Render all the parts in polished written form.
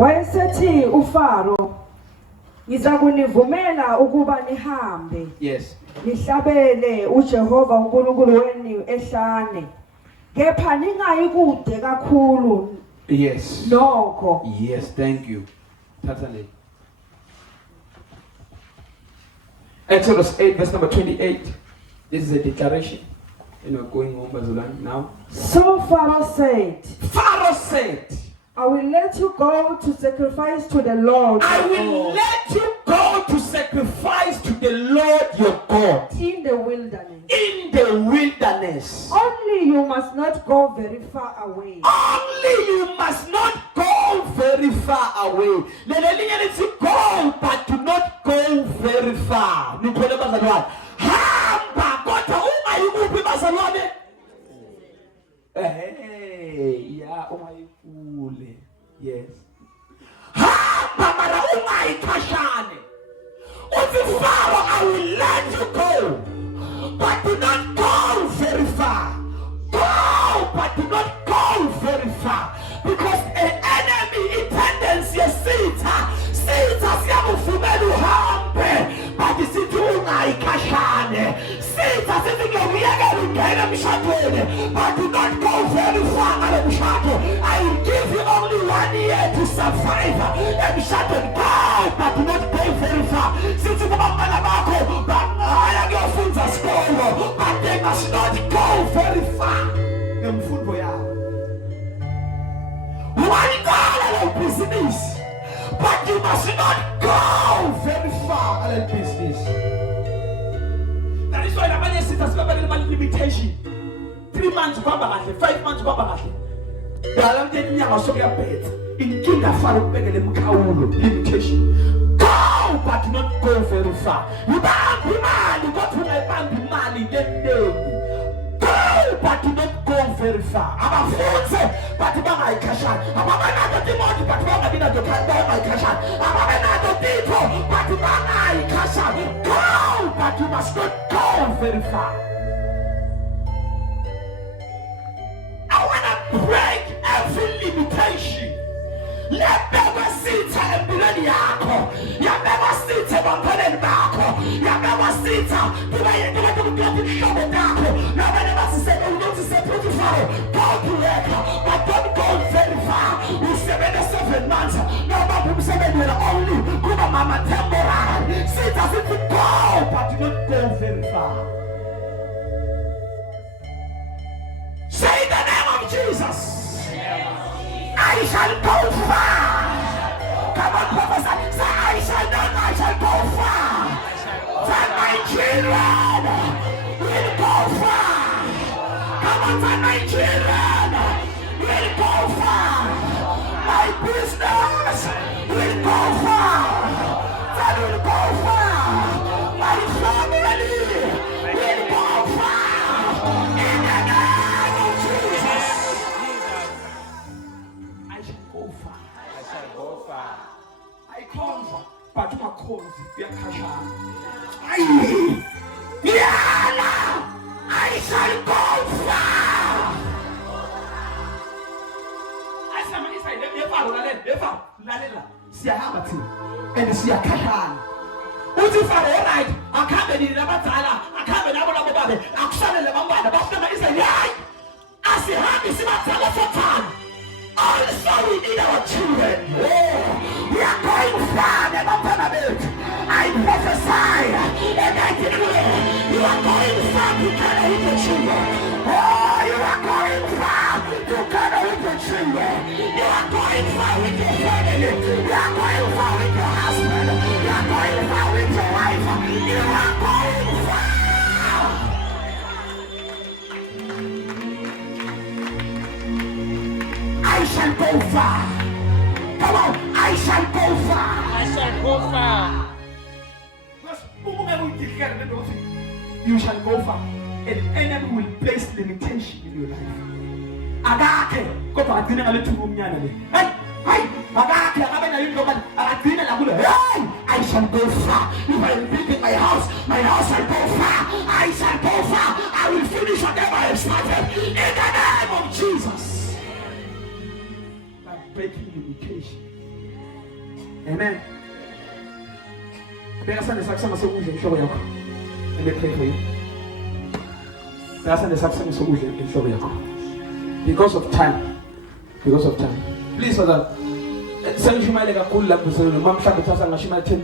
Wayesethi uFaro, "Ngiza kunivumela ukuba nihambe." Yes. Nihlabele uJehova uNkulunkulu wenu ehlane. Kepha ningayi kude kakhulu. Yes. Nokho. Yes, thank you. Tatale. Exodus 8, verse number 28. This is a declaration. And we're going home Bazulani now. So Pharaoh said, I will let you go to sacrifice to the Lord. I will let you go to sacrifice to the Lord your God. In the wilderness. In the wilderness. Only you must not go very far away. Only you must not go very far away. Go, but do not go very far. Hey, yeah, yes. Pharaoh, I will let you go, but do not go very far. Go, but do not go very far, because an enemy intends your seat. But you see, but do not go very far. I will give you only 1 year to survive. Go, but do not go very far. But they must not go very far. One dollar business, but you must not go very far. Business. That is why the money sitters have a limitation. 3 months, 5 months, in Kinda limitation. Go, but not go very far. You can't be mad, you got to my bank money, then go, but do not go very far. I'm a fool, but I'm a cash. I'm another demon, but I'm another cash. I'm another people, but I'm a cash. Go, but you must not go very far. I want to break every limitation. Let never sit and be ready. You never sit and be ready. You never sit and be ready. Never say, oh, not to say, put it far. Go to work, but don't go very far. We 7 months. No, but we 7 years only. Go to Mama temporary. Sit as if you go, but you don't go very far. Say the name of Jesus. I shall go far. Come on, prophesy. Say, I shall go far. That my children will go far. Come on, that my children will go far. My business will go far. That will go far. My family will go far. In the name of Jesus. I shall go far. I come for, but my calls, I shall go far. I say, and see a cashan. What's if I right? I can't be in the battle. I can't be able to go. I'm sorry, the Boston is a lie. I see how this is my telephone. Also, we need our children. We are going far, never gonna build. I prophesy, and I declare, you are going far together with your children. Oh, you are going far together with your children. You are going far with your family. You are going far with your husband. You are going far with your wife. You are going far. I shall go far. Come on, I shall go far. I shall go far. You shall go far. And the enemy will place limitation in your life. Agake, go to Adina a little room. Hey, Agake, I shall go far. If I am building my house shall go far. I shall go far. I will finish whatever I have started. In the name of Jesus. Breaking limitation. Amen. Let me pray for you. Because of time. Please, Father. 10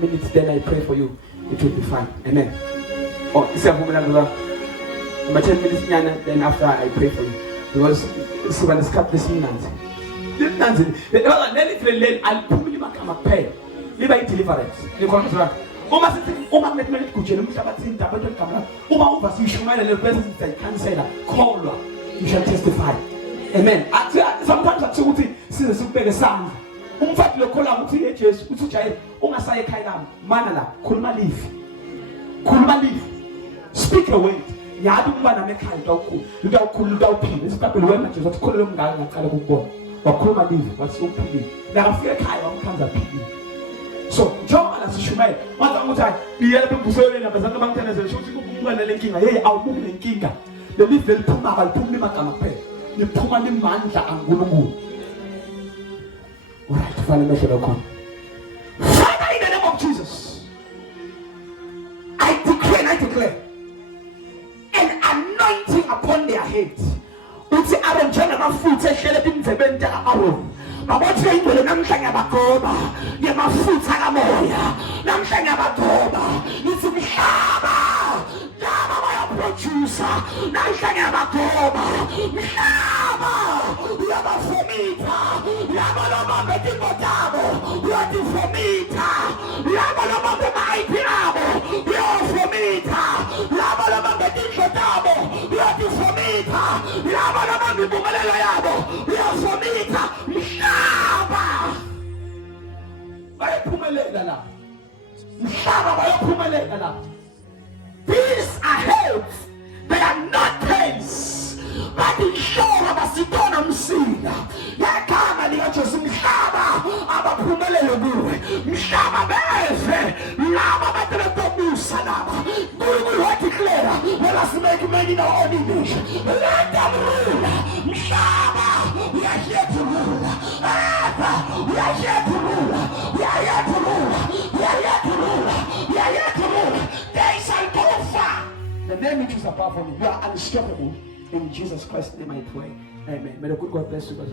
minutes, then I pray for you. It will be fine. Amen. Oh, 10 minutes, then after I pray for you. Because it's when it's cut this minute. I'll put me my pay. Live deliverance. You contract. Uma metmeli kujela umhlabathi indaba ekamla uma uvasishumayela le person cancela call you shall testify. Amen. Sometimes akuthi size sikubeke sandla umfati lo call ukuthi eJesu uthi ujaye ungasaye ekhaya lami mana la khuluma live speak a word yathi ukuba nami ekhaya utawuphila isibhayibheli wena Jesu wathi khulele umngane ngaqala ukubona wakhuluma live wathi uphilile la afika ekhaya wamkhanza philile. So, John as a shumai, what I be able to say in a Bazan mountain as a shooting king, hey, I'll move in Kinga. The little Puma, I'll put me back on a pay. The Puma in Manta and Gulu. All right, finally, Father, in the name of Jesus, I declare an anointing upon their heads. Uti Aaron general food, Shelebin, Zebenta, Aaron. Mabothi ingwele namhlanje abagoba yemafutha kamoya namhlanje abagoba ithi mhlaba laba bayaproducer namhlanje abagoba mhlaba uyabafumita laba laba betingotabo uyadifumita laba laba bemayipi abo uyafumita laba laba betingotabo uyadifumita laba laba bimbumelelo yabo uyafumita mhlaba bayaphumelela la mhlaba bayaphumelela la. These are heads, they are not tails, but inshora basitona msina yakama liyaJesu mhlaba abaphumelele kuwe mhlaba beze laba batelepomusa laba Google what declare let us make many in our own image let them rule mhlaba we are here to rule we are here to rule we are here to rule we are here to rule we are here to rule they shall go far. The name which is above all, you are unstoppable. In Jesus Christ's name I pray. Amen. May the good God bless you, brother.